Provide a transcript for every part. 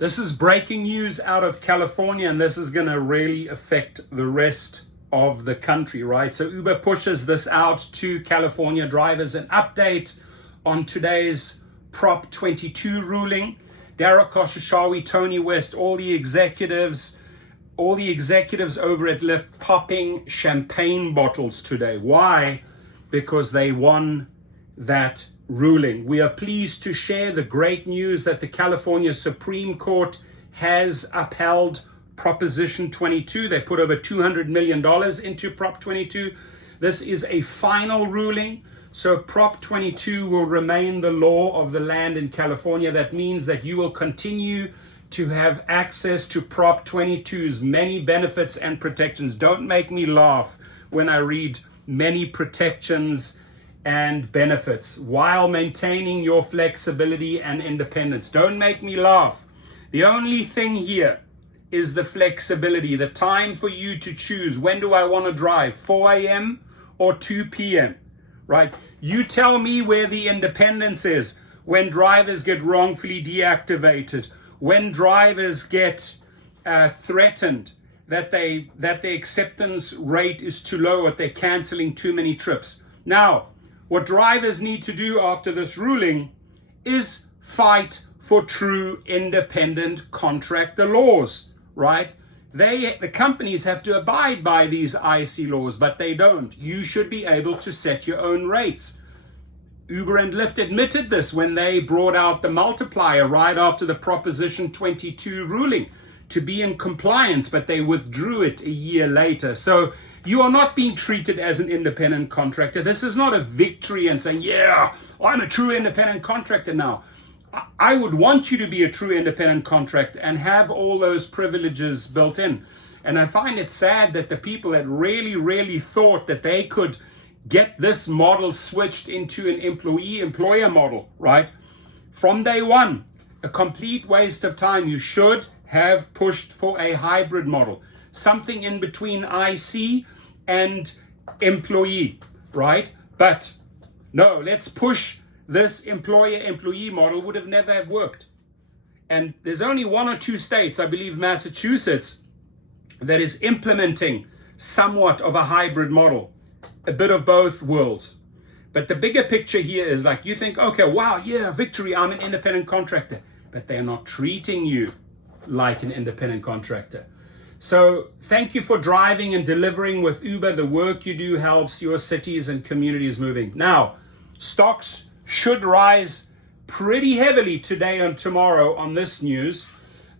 This is breaking news out of California, and this is going to really affect the rest of the country, right? So Uber pushes this out to California drivers. An update on today's Prop 22 ruling. Dara Khosrowshahi, Tony West, all the executives over at Lyft popping champagne bottles today. Why? Because they won that ruling. We are pleased to share the great news that the California Supreme Court has upheld Proposition 22. They put over $200 million into Prop 22. This is a final ruling. So Prop 22 will remain the law of the land in California. That means that you will continue to have access to Prop 22's many benefits and protections. Don't make me laugh when I read many protections and benefits while maintaining your flexibility and independence. Don't make me laugh. The only thing here is the flexibility, the time for you to choose. When do I want to drive? 4 a.m. or 2 p.m., right? You tell me where the independence is. When drivers get wrongfully deactivated, when drivers get threatened that their acceptance rate is too low, that they're canceling too many trips. Now, what drivers need to do after this ruling is fight for true independent contractor laws, right? The companies have to abide by these IC laws, but they don't. You should be able to set your own rates. Uber and Lyft admitted this when they brought out the multiplier right after the Proposition 22 ruling to be in compliance, but they withdrew it a year later. So you are not being treated as an independent contractor. This is not a victory and saying, yeah, I'm a true independent contractor now. I would want you to be a true independent contractor and have all those privileges built in. And I find it sad that the people that really thought that they could get this model switched into an employee-employer model, right? From day one, a complete waste of time. You should have pushed for a hybrid model, something in between IC and employee, right? But no, let's push this employer-employee model. Would have never have worked. And there's only 1 or 2 states, I believe Massachusetts, that is implementing somewhat of a hybrid model, a bit of both worlds. But the bigger picture here is like, you think, okay, wow, yeah, victory, I'm an independent contractor. But they're not treating you like an independent contractor. So thank you for driving and delivering with Uber. The work you do helps your cities and communities moving. Now, stocks should rise pretty heavily today and tomorrow on this news.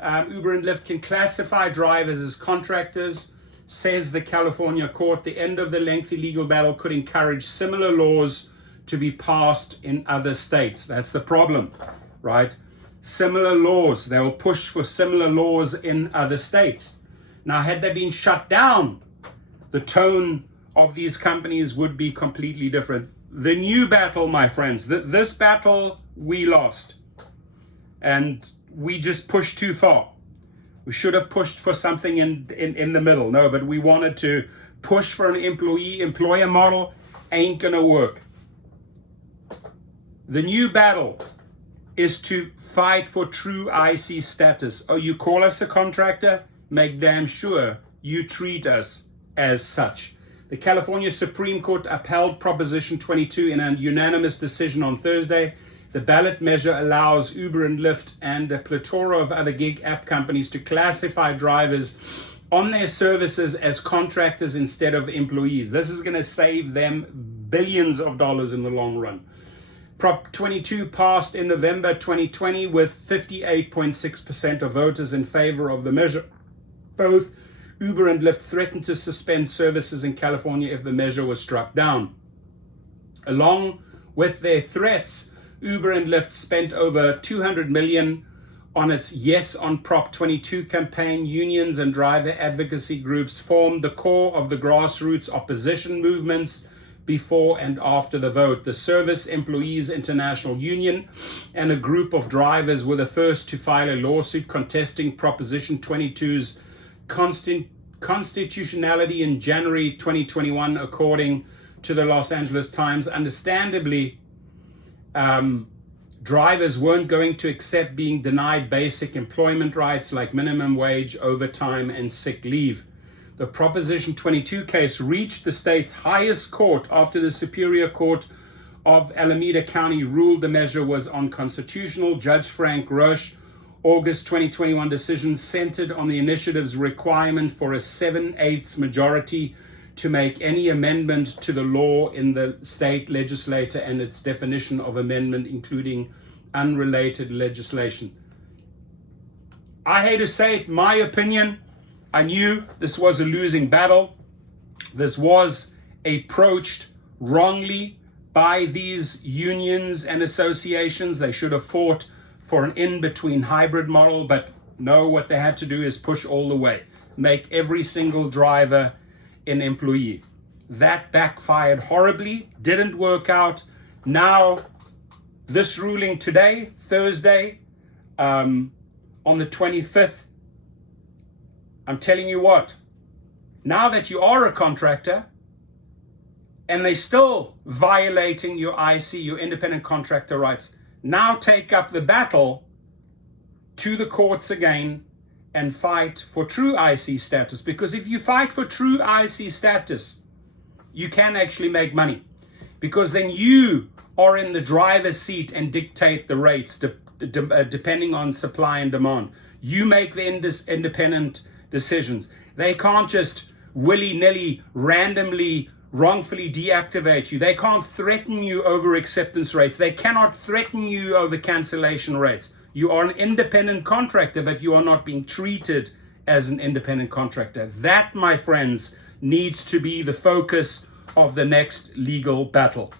Uber and Lyft can classify drivers as contractors, says the California court. The end of the lengthy legal battle could encourage similar laws to be passed in other states. That's the problem, right? Similar laws. They will push for similar laws in other states. Now, had they been shut down, the tone of these companies would be completely different. The new battle, my friends, this battle we lost. And we just pushed too far. We should have pushed for something in the middle. No, but we wanted to push for an employee-employer model. Ain't gonna work. The new battle is to fight for true IC status. Oh, you call us a contractor? Make damn sure you treat us as such. The California Supreme Court upheld Proposition 22 in a unanimous decision on Thursday. The ballot measure allows Uber and Lyft and a plethora of other gig app companies to classify drivers on their services as contractors instead of employees. This is going to save them billions of dollars in the long run. Prop 22 passed in November 2020 with 58.6% of voters in favor of the measure. Both Uber and Lyft threatened to suspend services in California if the measure was struck down. Along with their threats, Uber and Lyft spent over $200 million on its Yes on Prop 22 campaign. Unions and driver advocacy groups formed the core of the grassroots opposition movements before and after the vote. The Service Employees International Union and a group of drivers were the first to file a lawsuit contesting Proposition 22's constitutionality in January 2021, according to the Los Angeles Times. Understandably, drivers weren't going to accept being denied basic employment rights like minimum wage, overtime, and sick leave. The Proposition 22 case reached the state's highest court after the Superior Court of Alameda County ruled the measure was unconstitutional. Judge Frank Roche August 2021 decision centered on the initiative's requirement for a 7/8 majority to make any amendment to the law in the state legislature and its definition of amendment, including unrelated legislation. I hate to say it, my opinion, I knew this was a losing battle. This was approached wrongly by these unions and associations. They should have fought for an in-between hybrid model, but no, what they had to do is push all the way, make every single driver an employee. That backfired horribly, didn't work out. Now, this ruling today, Thursday, on the 25th, I'm telling you what, now that you are a contractor and they're still violating your IC, your independent contractor rights, now take up the battle to the courts again and fight for true IC status. Because if you fight for true IC status, you can actually make money. Because then you are in the driver's seat and dictate the rates depending on supply and demand. You make the independent decisions. They can't just willy-nilly, randomly, wrongfully deactivate you. They can't threaten you over acceptance rates. They cannot threaten you over cancellation rates. You are an independent contractor, but you are not being treated as an independent contractor. That, my friends, needs to be the focus of the next legal battle.